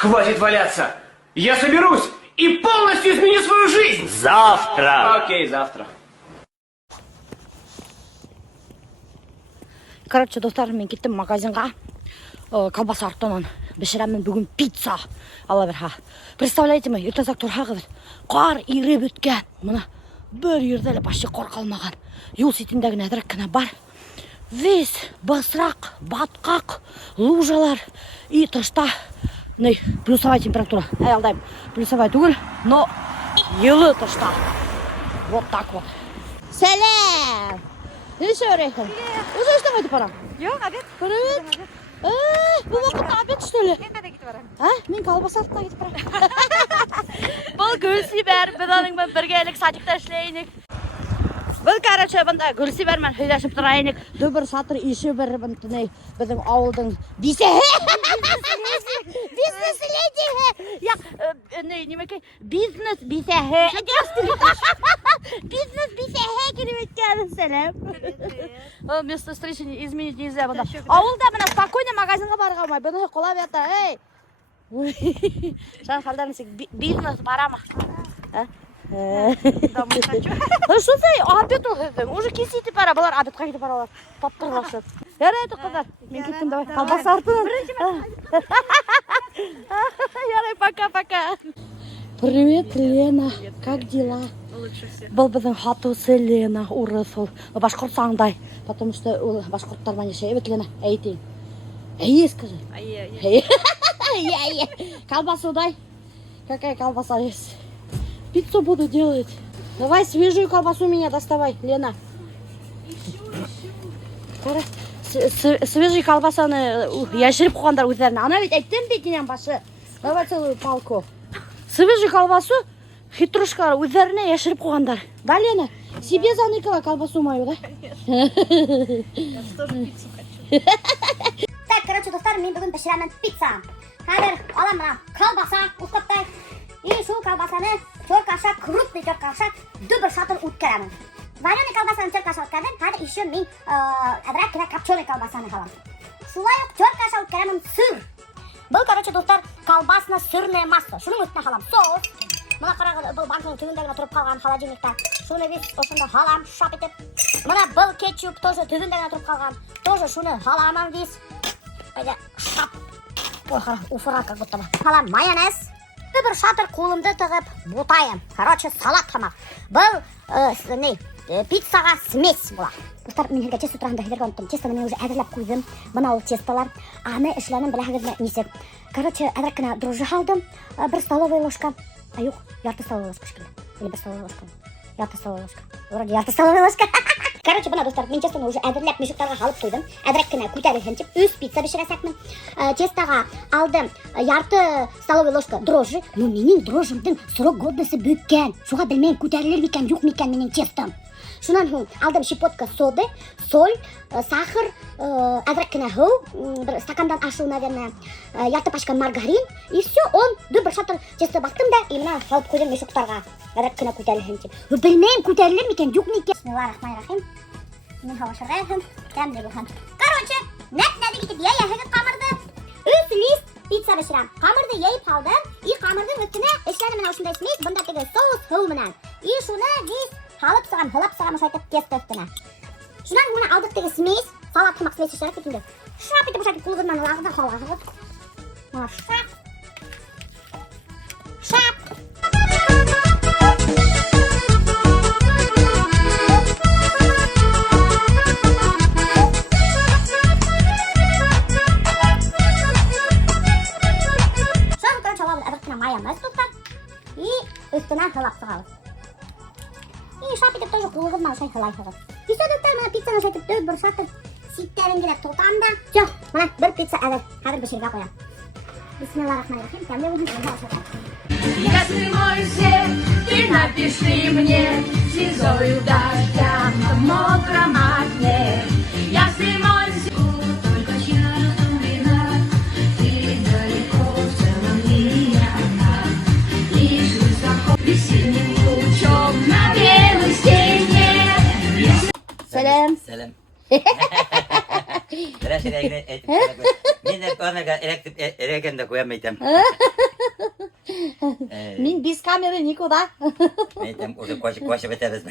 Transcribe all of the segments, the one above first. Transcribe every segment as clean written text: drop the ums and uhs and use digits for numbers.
Хватит валяться! Я соберусь и полностью изменю свою жизнь! Завтра! Окей, завтра. Короче, достар, мен кеттім магазинға. Колбаса артынан бішірамын бүгін пицца ала бір ха. Представляете ме, ертесак тұрхағы бір қар иреп өткен. Мына бір ердәлі башы қор қалмаған. Юл сетіндегі әдірік кіна бар. Весь басырақ, батқақ, лужалар и тышта. Плюсовая температура. Алдайым, плюсовая түгіл, но елі тышта. Вот так вот. Сәлем! Ne söylüyorsun? Uzun işte miydi param? Yok, обед. Evet. Bu vakit abet işte öyle. Ben de gidip varım. Ha? Ben kalbasa atla gidip param. Бұл Гүлсибер, біз оныңмен біргелік садикта ішлейінік. Бұл короче, бұнда Гүлсибермен сөйлесіп тұрайынық. Дөбір сатыр іші бір біздің ауылдың бисеге. Бизнес леди. Яқ, немеке, бизнес бисеге. Бизнес бисеге келіп өткені, сәлем. Место встречи изменить нельзя. Ауылда мына спокойно магазинға барға алмай. Бұны қолап ята, ей. Sen kaldarın бизнес барама. Домой хочу. Что ты? Обед уже. Уже кисите пара. Балар обедқа кетіп баралар. Таптырмақшы. Ярайды қыздар. Мен кеттім давай. Колбаса артынан. Ярай, пока-пока. Привет, Лена. Как дела? Лучше всех. Бұл біздің хатусы Лена, урыс ол. Башқұртсаңдай. Потому что ол башқұрттардан еше. Evet Лена, әйтейін. Әйе, скажи. Ай-яй-яй. Колбасу дай. Какая колбаса есть? Пиццу буду делать. Давай свежую колбасу меня доставай, Лена. Свежий колбасаны яшіріп қойғандар өздеріне. Ана ведь әйттен бетінен башы. Давай целую палку. Свежий колбасу хитрушка өздеріне яшіріп қойғандар. Да, Лена? Себе заныкала колбасу мою, да? Я тоже пиццу хочу. Так, короче, достар, мен бүгін пішіремін пицца. Қазір аламына колбаса ұстаптай. И шу колбасаны төркаша, крупный төркаша, дүбір шатыр өткеремін. Вареный колбасаны төркаша өткердім. Қазір еще мен әдірек кені копченый колбасаны қалам. Шулай өк төркаша өткеремін сыр. Бұл, короче, достар, колбасына сырное масло. Шының өтіне қалам соус. Мына қарағы бұл банканың түгіндегіне тұрып қалған холодильникта. Шуны біз осында халам, шап етіп. Мына бұл кетчуп тоже түгіндегіне тұрып қалған. Тоже шуны халаман біз. Әйде, шап. Ой, қара, уфыра как будто бы. Халам майонез. Бір шатыр қолымды тығып ботайым. Короче, салат тамақ. Бұл пиццаға смесь бұла. Достар, мен херге тесто тұрағында хедерге ұнттым. Тестоны мен уже әдірлеп қойдым. Бұна ол тестолар. Аны ішленім біләғізді несеп. Короче, әдіркіна дрожжи қалдым. Бір столовая ложка. А юқ, ярты столовая ложка шкілі. Или бір столовая ложка. Ярты столовая ложка. Вроде ярты столовая ложка. Короче, бұна достар, мен тестоны уже әдірлеп мешуктарға қалып қойдым. Әдіркіна көтерілген теп, өз пицца бішіресәкмін. Тестоға алдым ярты столовая ложка дрожжи. Но менің дрожжымдың срок годности бөккен. Шуға білмен көтерілер мекен, юқ мекен менің тестом. Шунан алдым щепотка соды, соль, сахар, әдіркіна ху, бір стакандан ашу, наверное, ярты пачка маргарин. И все, он бір шатыр тесто бақтым да, и мына қалып қойдым мешуктарға. Әдіркіна көтерілген теп. Білмен көтерілер мекен, юқ мекен. Бисмиллахиррахманиррахим. Мен хава шырғайхым, кәмді бұлхан. Короче, нәді кетіп, я яғығып қамырды. Үс лист пицца бішірам. Қамырды ейіп қалдым. И қамырдың үстіне ішләні мына ұшында смес, бұнда тегі соус хыл мінән. И шуны біз халып сығам, хылап сығам ұшайтып тесті үстіне. Шунан мына алдық тегі смес, салат қымақ смес ішіріп кетімді. Шап етіп ұшайтып құлғырман лағыда қалғағы. Мына шап. Шап. Майонез тұттан. И үстінен хылап сығалып. И шап етіп тоже құлығызман шай хылай қығыз. Пицца дұттар мына пиццаны шайтып дөз бір шатыр ситтерін келіп тұлтам да. Жоқ, мына бір пицца әдір. Қазір бішірге қоям. Бисмиллахиррахманиррахим. Кәмде өзін қылға ашырға. Если мой свет, ты напиши мне слезою дождя в мокром окне. Если мой свет, только чья-то вина, ты далеко в целом мире одна. Лишь высоко весенним лучом на белой стене. Сәлем. Сәлем. Бірәші рәйгіне әйтіп, мен де Onlarga erken de koyamayacağım. Мен без камера никуда. Meytem уже koşu biteriz.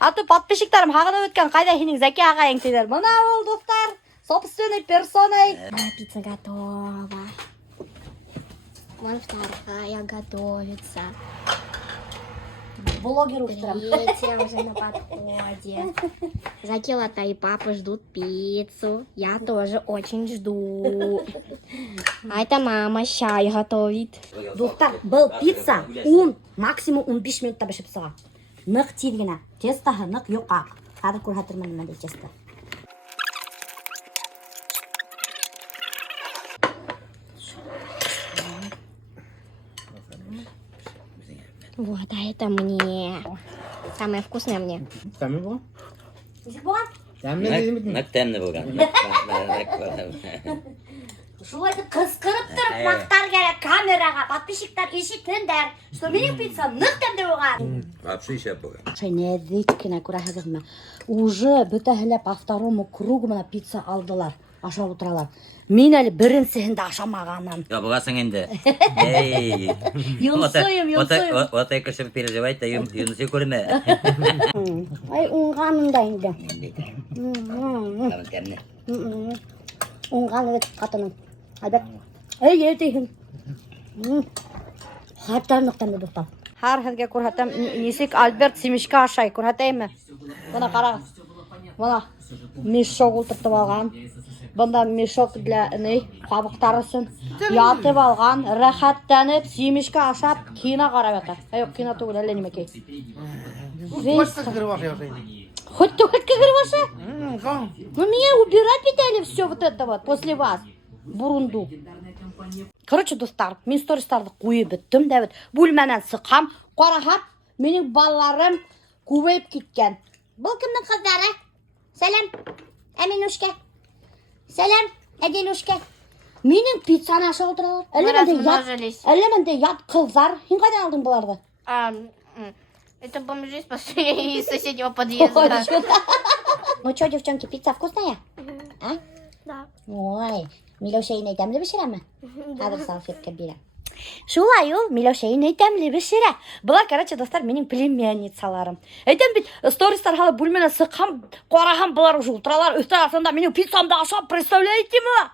Аты подписчиктарым хагына өткөн кайда сенин Заки агайың дедер. Мына ол достар, собственной персоной. Пицца готова. Вон вторая готовится. Блогер устроим. Третья уже на подходе. Закилата и папа ждут пиццу. Я тоже очень жду. А это мама чай готовит. Достар, бұл пицца 10, максимум 15 минутта бішіп сыға. Нық тиргені, тестахы нық юқа. Қазір көрсетірмін мындай тесті. Вот, а это мне. Самое вкусное мне. Несік болған? Nak temne bulgan. Шулайды қысқырып тұрып мақтар керек камераға, подписчиктар ешітіңдер. Что менің пицца нық тәмді болған. Вообще еще bulgan. Не дичкіне көрәхігізмі. Уже бүтәхілі по второму кругу мына пицца алдылар. Аша отыралар. Мен әлі біріншісінде ашамағаннан. Ya bulgasın indi. Ey. Йонсойым. Вот так что переживает, Юнусы көрме. Ай, ұңғанында енді. Tamam temne. Ұңған өт қатының. Әлбәт. Ей, ертейін. Хаттар нұқтамды достар. Har hizga ko'rsatam, Nisik Albert Simishka ашай ko'rsataymi? Buna qarang. Mana meshok o'tirtib olgan. Bunda meshok для qabiqlari uchun yotib olgan, rahatlanib, Simishka ashab kino qarab yotar. Yo'q, kino tugul, alla nima key. Хоть только ваша? Ну мне убирать ведь все вот это вот после вас. Бурунду. Короче, достар, мен стористарды қойып біттім дәбіт. Бөлменен сықам, қарахап, менің балаларым көбейіп кеткен. Бұл кімнің қыздары? Сәлем, Әминушке. Сәлем, Әделушке. Менің пиццаны аша отыралар. Әлі менде ят қыздар. Сен қайдан алдың бұларды? Это бомжи из соседнего подъезда. Ну что, девчонки, пицца вкусная? А? Да. Ой, Милошейный тәмлі бішіремі? Қазір салфетка берем. Шулай ол, Милошейный тәмлі бішіре. Бұлар, короче, достар, менің племянницаларым. Әйтем бит, стористар халы бөлмені сықам, қорағам бұлар уже ұлтыралар, өсті асында менің пиццамды ашап, представляете ма?